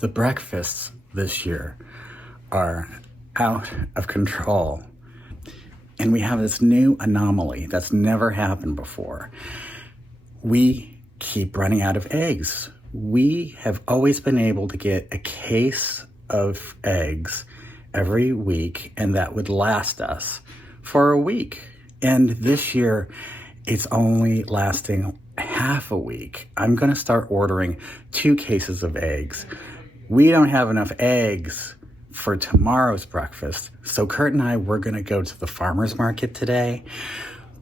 The breakfasts this year are out of control. And we have this new anomaly that's never happened before. We keep running out of eggs. We have always been able to get a case of eggs every week, and that would last us for a week. And this year, it's only lasting half a week. I'm gonna start ordering 2 cases of eggs. We don't have enough eggs for tomorrow's breakfast. So Kurt and I, we're gonna go to the farmer's market today,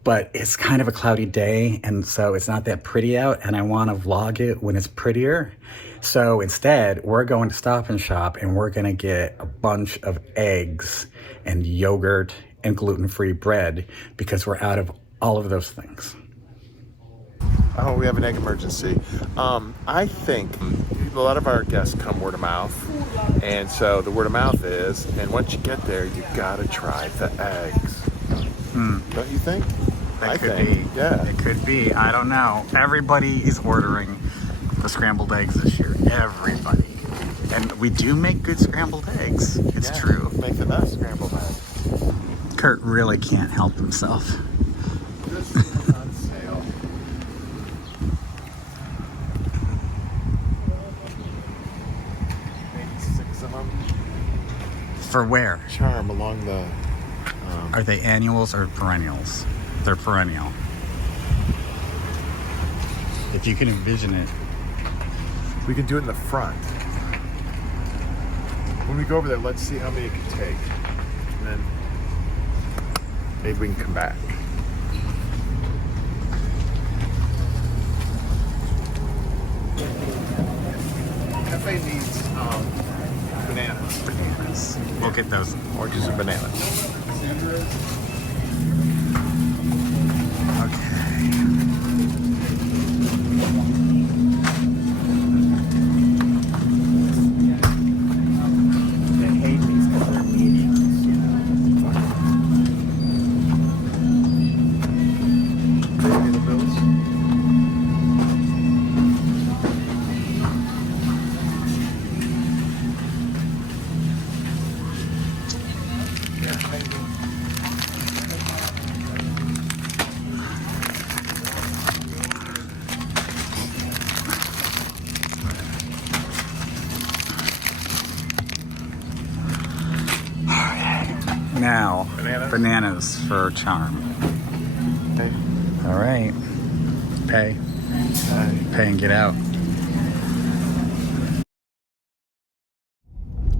but it's kind of a cloudy day, and so it's not that pretty out, and I wanna vlog it when it's prettier. So instead, we're going to Stop and Shop, and we're gonna get a bunch of eggs and yogurt and gluten-free bread because we're out of all of those things. Oh, we have an egg emergency. I think a lot of our guests come word of mouth, and so the word of mouth is, and once you get there, you gotta try the eggs. Don't you think? That could be. Yeah. It could be. I don't know. Everybody is ordering the scrambled eggs this year. Everybody. And we do make good scrambled eggs. It's true. Make the best scrambled eggs. Kurt really can't help himself. This is on sale. Maybe 6 of them. For where? Charm along the... Are they annuals or perennials? They're perennial. If you can envision it. We can do it in the front. When we go over there, let's see how many it can take. And then maybe we can come back. Cafe needs bananas. Bananas. We'll get those. Oranges and bananas. Okay. I hate these because they're mediums, you know. Pay the bills. Now, Bananas? bananas for Charm. Okay. All right. Pay. Pay and get out.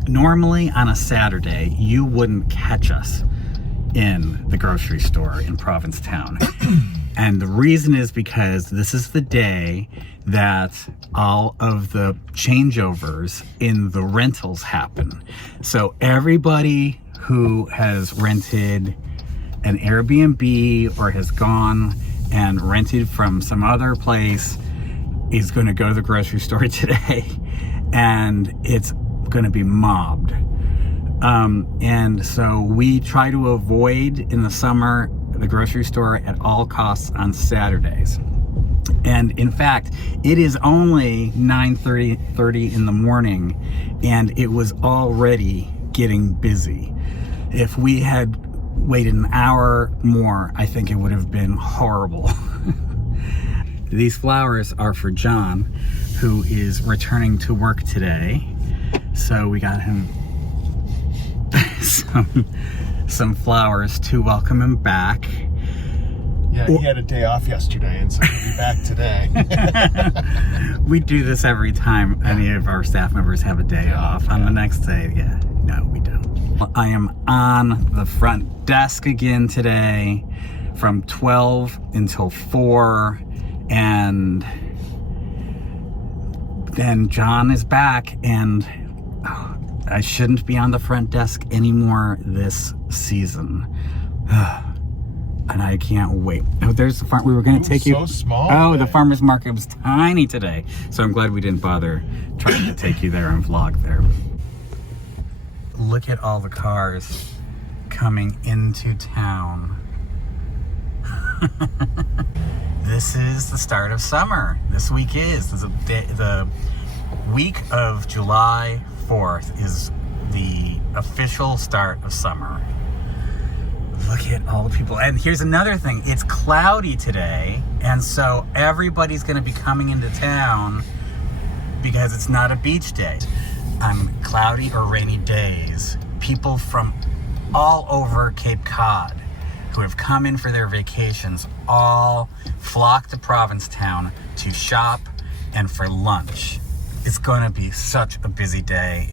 Normally on a Saturday, you wouldn't catch us in the grocery store in Provincetown. And the reason is because this is the day that all of the changeovers in the rentals happen. So everybody who has rented an Airbnb or has gone and rented from some other place is going to go to the grocery store today, and it's going to be mobbed. And so we try to avoid in the summer the grocery store at all costs on Saturdays. And in fact, it is only 9:30 in the morning, and it was already getting busy. If we had waited an hour more, I think it would have been horrible. These flowers are for John, who is returning to work today. So we got him some flowers to welcome him back. Yeah, he had a day off yesterday, and so he'll be back today. We do this every time any of our staff members have a day off. On the next day, no, we don't. I am on the front desk again today from 12 until 4, and then John is back, and I shouldn't be on the front desk anymore this season. And I can't wait. Oh, there's the farm. We were going to take you. So small. Oh, today. The farmer's market was tiny today. So I'm glad we didn't bother trying to take you there and vlog there. Look at all the cars coming into town. This is the start of summer. This week is the week of July 4th is the official start of summer. Look at all the people. And here's another thing. It's cloudy today, and so everybody's going to be coming into town because it's not a beach day. On cloudy or rainy days, people from all over Cape Cod who have come in for their vacations all flock to Provincetown to shop and for lunch. It's going to be such a busy day.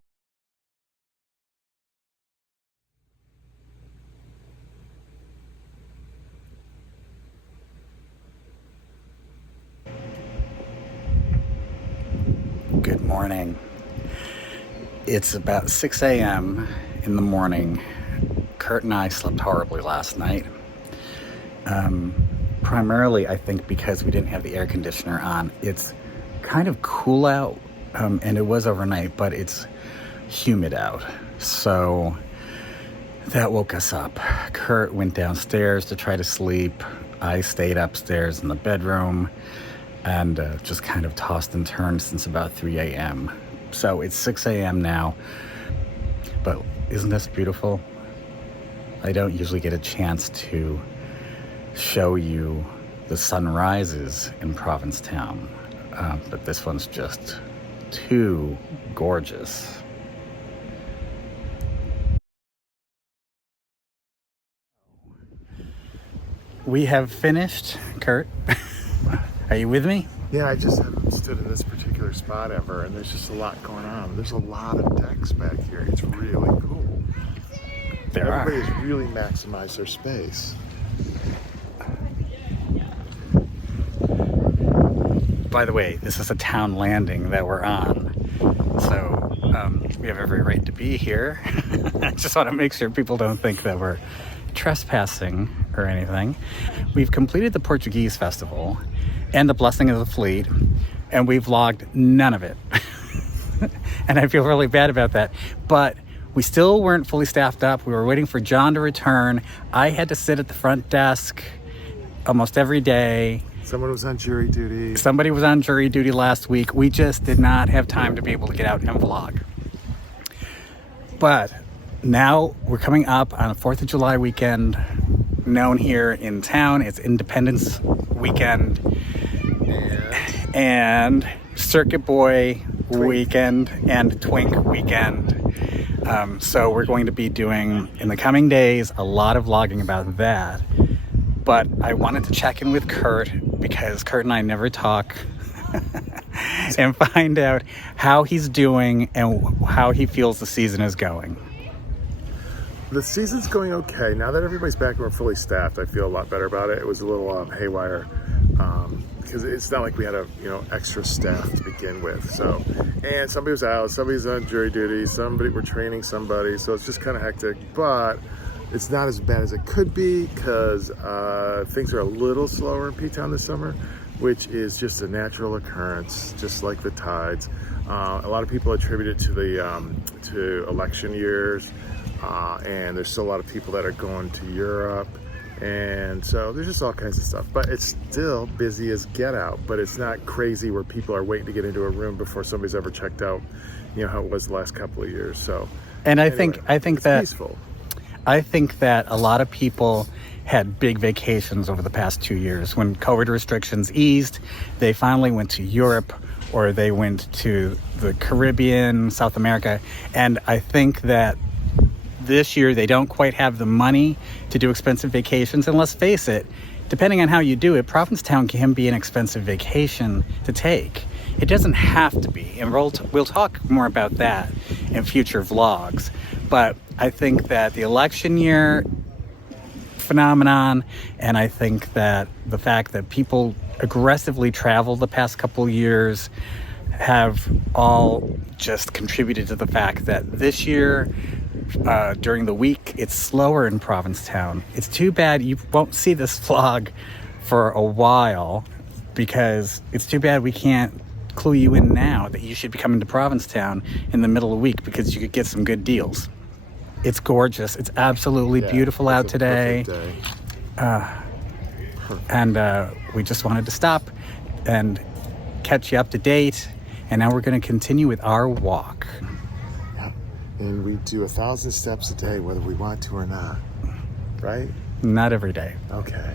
Good morning. It's about 6 a.m. in the morning. Kurt and I slept horribly last night. Primarily, I think, because we didn't have the air conditioner on. It's kind of cool out, and it was overnight, but it's humid out. So that woke us up. Kurt went downstairs to try to sleep. I stayed upstairs in the bedroom and just kind of tossed and turned since about 3 a.m. So it's 6 a.m. now, but isn't this beautiful? I don't usually get a chance to show you the sunrises in Provincetown, but this one's just too gorgeous. We have finished, Kurt. Are you with me? Yeah, I just haven't stood in this particular spot ever, and there's just a lot going on. There's a lot of decks back here. It's really cool. Everybody's really maximized their space. By the way, this is a town landing that we're on, so we have every right to be here. I just want to make sure people don't think that we're trespassing or anything. We've completed the Portuguese festival and the Blessing of the Fleet, and we've vlogged none of it. And I feel really bad about that. But we still weren't fully staffed up. We were waiting for John to return. I had to sit at the front desk almost every day. Someone was on jury duty. Somebody was on jury duty last week. We just did not have time to be able to get out and vlog. But now we're coming up on a 4th of July weekend, known here in town. It's Independence Weekend and Circuit Boy Weekend and Twink Weekend. So we're going to be doing, in the coming days, a lot of vlogging about that. But I wanted to check in with Kurt because Kurt and I never talk and find out how he's doing and how he feels the season is going. The season's going okay. Now that everybody's back and we're fully staffed, I feel a lot better about it. It was a little haywire because it's not like we had a extra staff to begin with. So, and somebody was out, somebody's on jury duty, we're training somebody, so it's just kind of hectic. But it's not as bad as it could be because things are a little slower in P-Town this summer, which is just a natural occurrence, just like the tides. A lot of people attribute it to the to election years. And there's still a lot of people that are going to Europe, and so there's just all kinds of stuff. But it's still busy as get out, but it's not crazy where people are waiting to get into a room before somebody's ever checked out, how it was the last couple of years. So, and I anyway, think that peaceful. I think that a lot of people had big vacations over the past 2 years. When COVID restrictions eased, they finally went to Europe or they went to the Caribbean, South America, and I think that this year they don't quite have the money to do expensive vacations. And let's face it, depending on how you do it, Provincetown can be an expensive vacation to take. It doesn't have to be, and we'll talk more about that in future vlogs. But I think that the election year phenomenon, and I think that the fact that people aggressively travel the past couple years have all just contributed to the fact that this year, during the week, it's slower in Provincetown. It's too bad you won't see this vlog for a while because it's too bad we can't clue you in now that you should be coming to Provincetown in the middle of the week because you could get some good deals. It's gorgeous. It's absolutely beautiful out today. And we just wanted to stop and catch you up to date And now we're going to continue with our walk. Yeah. And we do 1,000 steps a day, whether we want to or not. Right? Not every day. Okay.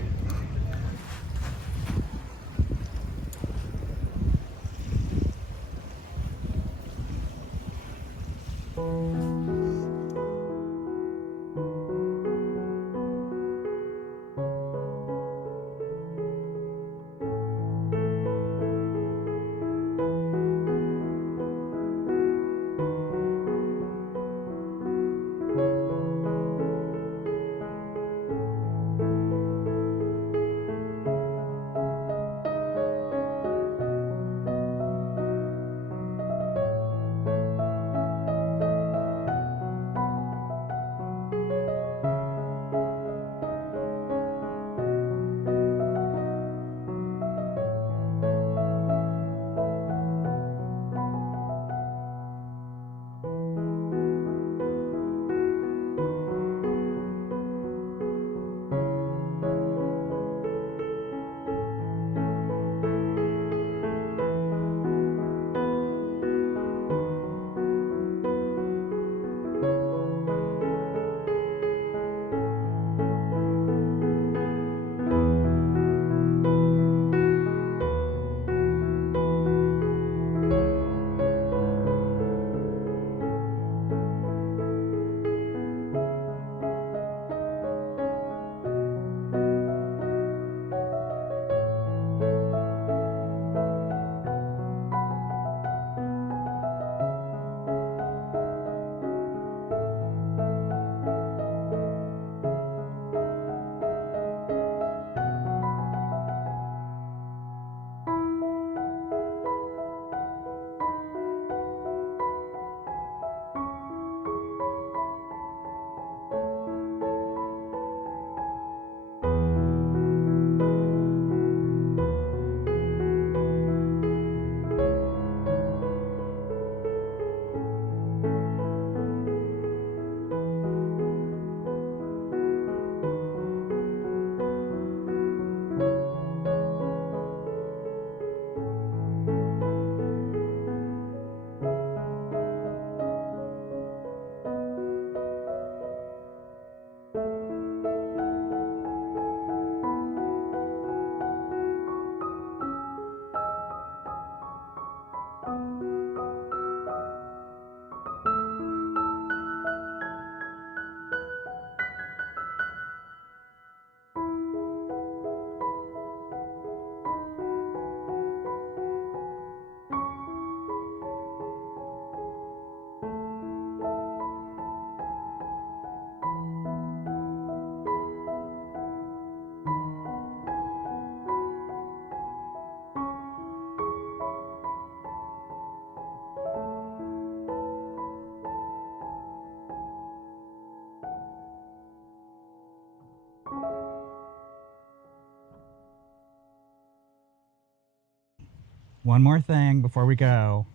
One more thing before we go.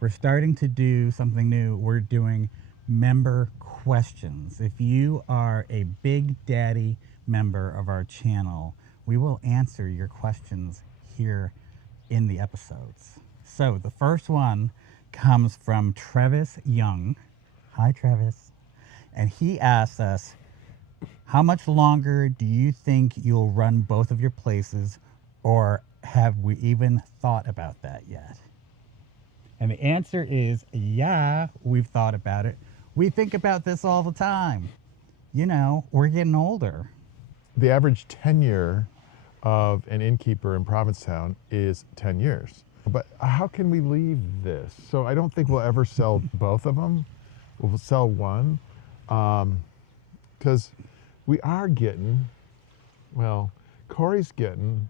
We're starting to do something new. We're doing member questions. If you are a Big Daddy member of our channel, we will answer your questions here in the episodes. So the first one comes from Travis Young. Hi, Travis. And he asked us, how much longer do you think you'll run both of your places, or have we even thought about that yet? And the answer is, yeah, we've thought about it. We think about this all the time. You know, we're getting older. The average tenure of an innkeeper in Provincetown is 10 years. But how can we leave this? So I don't think we'll ever sell both of them. We'll sell one, because we are getting, well, Cory's getting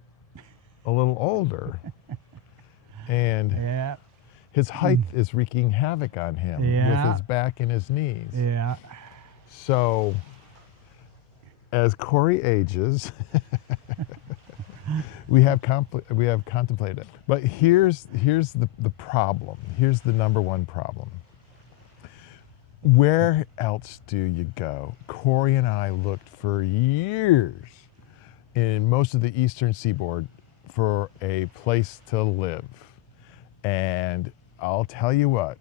a little older, and Yeah. his height is wreaking havoc on him with his back and his knees. Yeah. So as Cory ages, we have contemplated. But here's the problem. Here's the number one problem. Where else do you go? Cory and I looked for years in most of the eastern seaboard for a place to live. And I'll tell you what,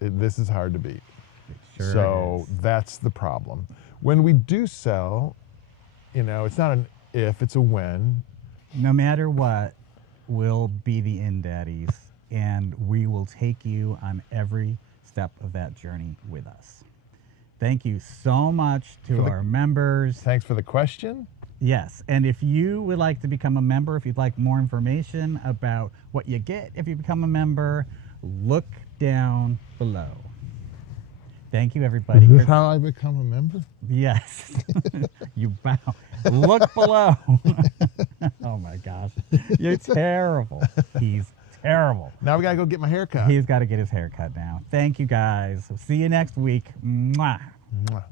this is hard to beat. Sure So is. that's the problem. When we do sell, you know, it's not an if, it's a when. No matter what, we'll be the InnDaddies, and we will take you on every step of that journey with us. Thank you so much to our members. Thanks for the question. Yes, and if you would like to become a member, if you'd like more information about what you get if you become a member, look down below. Thank you, everybody. Is this how I become a member? Yes. You bow. Look below. Oh my gosh. You're terrible. He's terrible. Now we gotta go get my hair cut. He's got to get his hair cut now. Thank you, guys. See you next week. Mwah. Mwah.